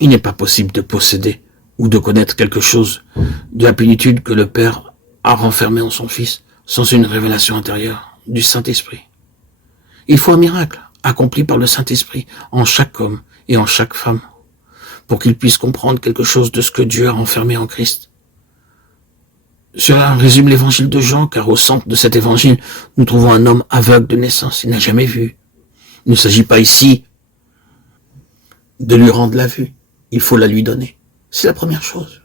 Il n'est pas possible de posséder ou de connaître quelque chose de la plénitude que le Père a renfermé en son Fils sans une révélation intérieure du Saint-Esprit. Il faut un miracle accompli par le Saint-Esprit en chaque homme et en chaque femme pour qu'ils puissent comprendre quelque chose de ce que Dieu a renfermé en Christ. Cela résume l'évangile de Jean, car au centre de cet évangile, nous trouvons un homme aveugle de naissance. Il n'a jamais vu. Il ne s'agit pas ici de lui rendre la vue. Il faut la lui donner. C'est la première chose.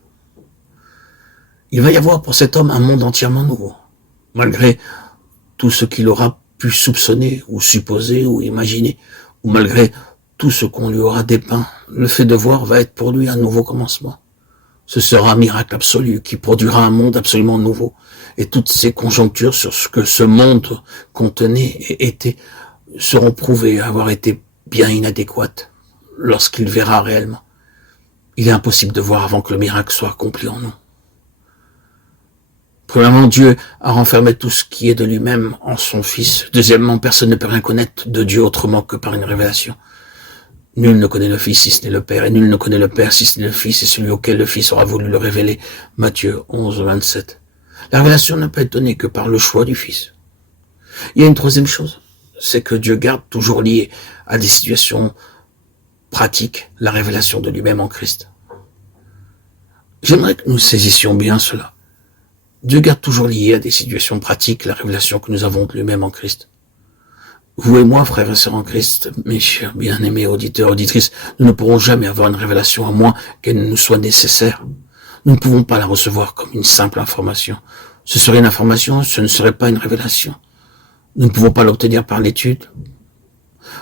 Il va y avoir pour cet homme un monde entièrement nouveau, malgré tout ce qu'il aura pu soupçonner ou supposer ou imaginer, ou malgré tout ce qu'on lui aura dépeint. Le fait de voir va être pour lui un nouveau commencement. Ce sera un miracle absolu qui produira un monde absolument nouveau. Et toutes ces conjonctures sur ce que ce monde contenait et était seront prouvées avoir été bien inadéquates lorsqu'il verra réellement. Il est impossible de voir avant que le miracle soit accompli en nous. Premièrement, Dieu a renfermé tout ce qui est de lui-même en son Fils. Deuxièmement, personne ne peut rien connaître de Dieu autrement que par une révélation. Nul ne connaît le Fils si ce n'est le Père, et nul ne connaît le Père si ce n'est le Fils, et celui auquel le Fils aura voulu le révéler. Matthieu 11, 27. La révélation ne peut être donnée que par le choix du Fils. Il y a une troisième chose, c'est que Dieu garde toujours lié à des situations pratiques la révélation de lui-même en Christ. J'aimerais que nous saisissions bien cela. Dieu garde toujours lié à des situations pratiques la révélation que nous avons de lui-même en Christ. Vous et moi, frères et sœurs en Christ, mes chers bien-aimés auditeurs, auditrices, nous ne pourrons jamais avoir une révélation à moins qu'elle nous soit nécessaire. Nous ne pouvons pas la recevoir comme une simple information. Ce serait une information, ce ne serait pas une révélation. Nous ne pouvons pas l'obtenir par l'étude.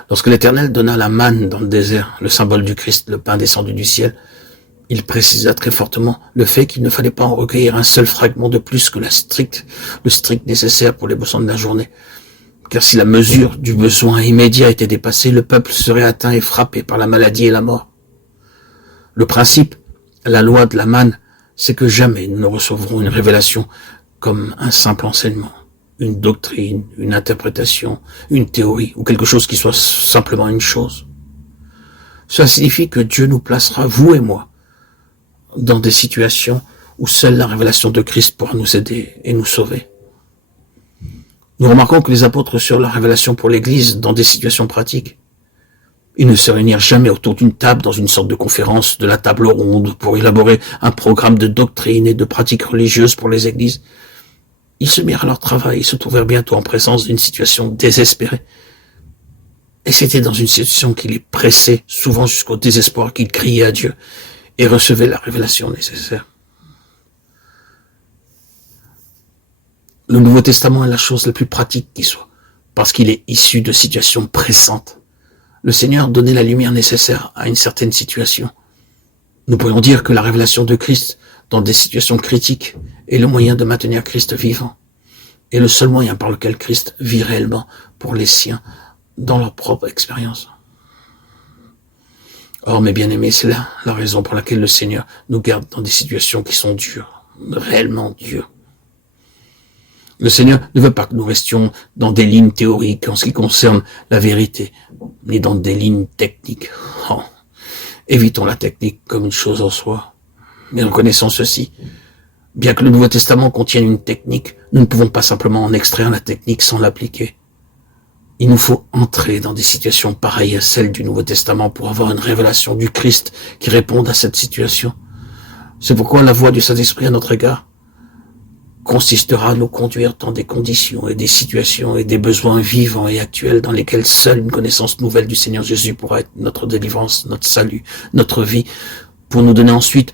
Lorsque l'Éternel donna la manne dans le désert, le symbole du Christ, le pain descendu du ciel, il précisa très fortement le fait qu'il ne fallait pas en recueillir un seul fragment de plus que le strict nécessaire pour les besoins de la journée. Car si la mesure du besoin immédiat était dépassée, le peuple serait atteint et frappé par la maladie et la mort. Le principe, la loi de la manne, c'est que jamais nous ne recevrons une révélation comme un simple enseignement, une doctrine, une interprétation, une théorie, ou quelque chose qui soit simplement une chose. Cela signifie que Dieu nous placera, vous et moi, dans des situations où seule la révélation de Christ pourra nous aider et nous sauver. Nous remarquons que les apôtres sur la révélation pour l'Église dans des situations pratiques. Ils ne se réunirent jamais autour d'une table dans une sorte de conférence, de la table ronde, pour élaborer un programme de doctrine et de pratiques religieuses pour les églises. Ils se mirent à leur travail et se trouvèrent bientôt en présence d'une situation désespérée. Et c'était dans une situation qui les pressait, souvent jusqu'au désespoir, qu'ils criaient à Dieu et recevaient la révélation nécessaire. Le Nouveau Testament est la chose la plus pratique qui soit, parce qu'il est issu de situations pressantes. Le Seigneur donnait la lumière nécessaire à une certaine situation. Nous pourrions dire que la révélation de Christ dans des situations critiques est le moyen de maintenir Christ vivant, et le seul moyen par lequel Christ vit réellement pour les siens dans leur propre expérience. Or, mes bien-aimés, c'est là la raison pour laquelle le Seigneur nous garde dans des situations qui sont dures, réellement dures. Le Seigneur ne veut pas que nous restions dans des lignes théoriques en ce qui concerne la vérité, ni dans des lignes techniques. Oh, évitons la technique comme une chose en soi. Mais reconnaissons ceci. Bien que le Nouveau Testament contienne une technique, nous ne pouvons pas simplement en extraire la technique sans l'appliquer. Il nous faut entrer dans des situations pareilles à celles du Nouveau Testament pour avoir une révélation du Christ qui réponde à cette situation. C'est pourquoi la voix du Saint-Esprit à notre égard consistera à nous conduire dans des conditions et des situations et des besoins vivants et actuels dans lesquels seule une connaissance nouvelle du Seigneur Jésus pourra être notre délivrance, notre salut, notre vie, pour nous donner ensuite